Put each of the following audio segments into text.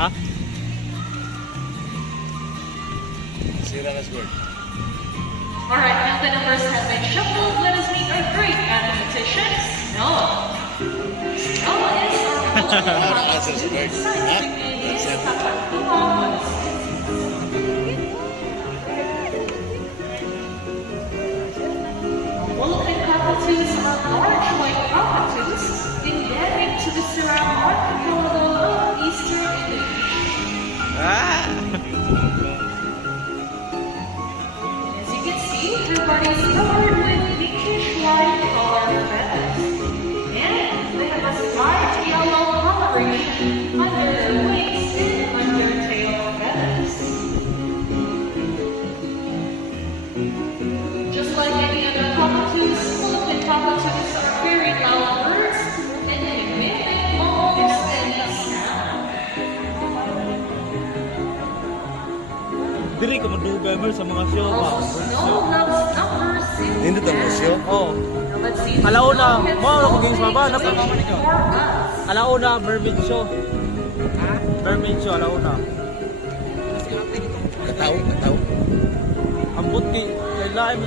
Ha? Sira na score. Alright, now the numbers have been shuffled. Let us meet our great mathematicians. Noah. Noah is our That's a score. That's it. Vulcan cockatoos are large white cockatoos endemic to the Cebu archipelago of eastern Indonesia. Ah! As you can see, their body is covered with pinkish white colored feathers. And they have a slight yellow coloration under their wings and under tail feathers. Just like any other cockatoos, Vulcan cockatoos are very loud birds and they mimic almost any sound. Diri ko madugay mo sa mga show ba? Snow loves numbers in Hindi to mo siya. Oh. Now let's see. Alauna, mo ako games ba? For us. Alauna mermaid show. Mermaid show alauna. Kataw. Ang buti lain.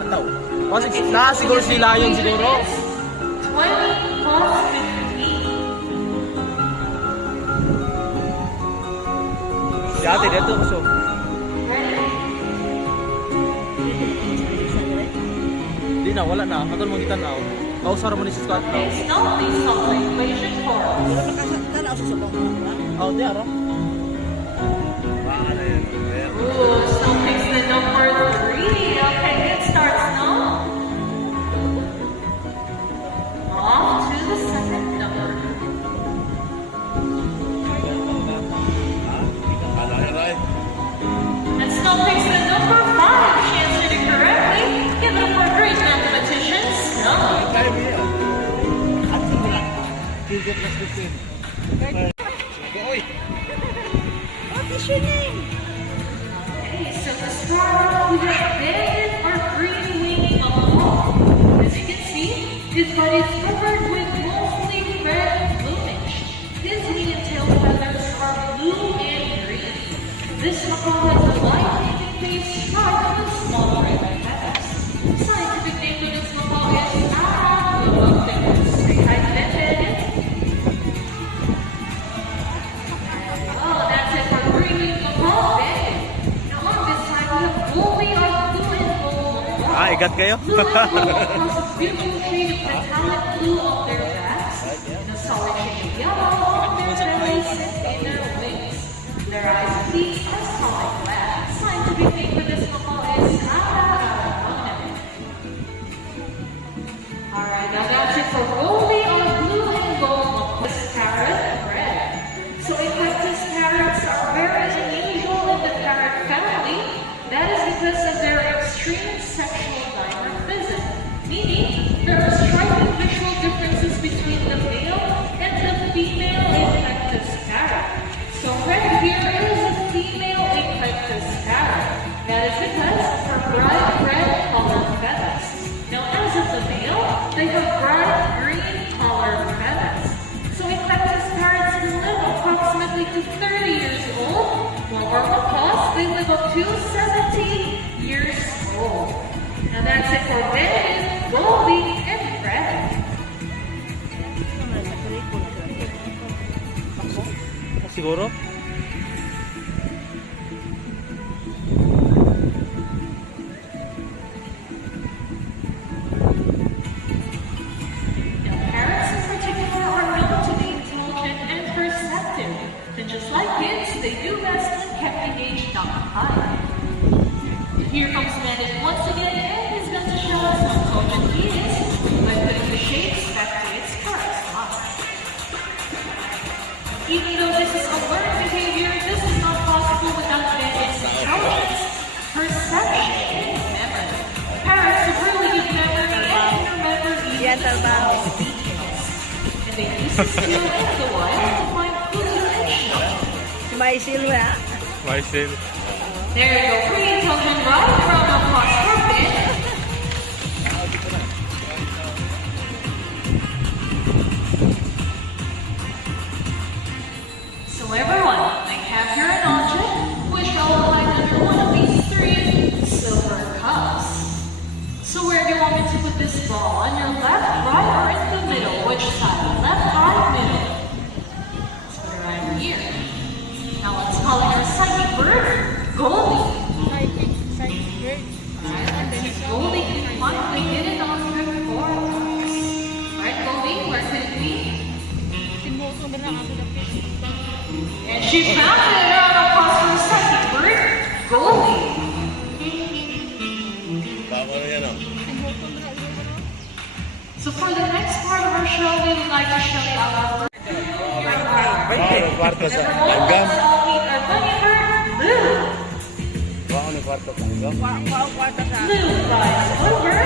Kataw. Kasi siguro sila yun siguro. 20 plus 15. Si ate dito so. Di na wala na. Aton mo gitanaw. Kausar mo ni si Scott now. Okay, now please solve the equation for us. Oh, di aro. Ooh, still picks the number 3. Okay, it starts now. Off to the second number. And still picks the number 5. She answered it correctly. Give it up for great mathematicians. No. What is your name? Okay, so to start off, we have banded or green-winged macaw. As you can see, his body is covered with mostly red plumage. His wing and tail feathers are blue and green. This macaw has a light pink face striped with small red feathers. Scientific name for this macaw is Say hi to them, banded. Oh, that's it for green-winged macaw, banded. Now on this side, we have woolly or blue and gold macaw. Igat kayo? Blue and gold has a beautiful shade of metallic blue on their backs and a solid shade of yellow on their bellies and in their wings. Their eyes and feet are solid black. Scientific name for this macaw is Alright, now that's it for woolly or blue and gold macaw. This parrot, red. So eclectus parrots are very unusual in the parrot family. That is because of their extreme sexual dimorphism, meaning there are striking visual differences between the male and the female eclectus parrot. So right here is a female eclectus parrot. That is because of her bright red colored feathers. Now as of the male, they have bright green colored feathers. So eclectus parrots can live approximately to 30 years old, while our macaws, they live up to 70 years old. And that's it for banded, woolly, and red. Siguro? Now parrots in particular are known to be intelligent and perceptive. And just like kids, they do best when kept engaged not high. Here comes Bandit once again, and he's going to show us how intelligent he is by putting the shapes back to its correct spot. Even though this is a learned behavior, this is not possible without Bandit's intelligence, perception, and memory. Parrots have really good memory and can remember even the smallest details. And they use this skill in the wild to find food and shelter. May silver. Marcel. There you go, pretty intelligent, right? Round of applause for Bandit. you want me to put this ball? On your left, right, or in the middle? Which side? Left, right, middle? Let's put it right here. Now let's call it our psychic bird, Goldie. Alright, and then Goldie can finally get it on her forebox. Alright, Goldie, where could it be? And she found it across her psychic bird, Goldie. Tama na yan, oh. So for the next part of our show, we would like to show you our bird. Baka ng kwarto sa langgam. Our bunny bird, Blue. Baka ng kwarto sa langgam. Blue flies over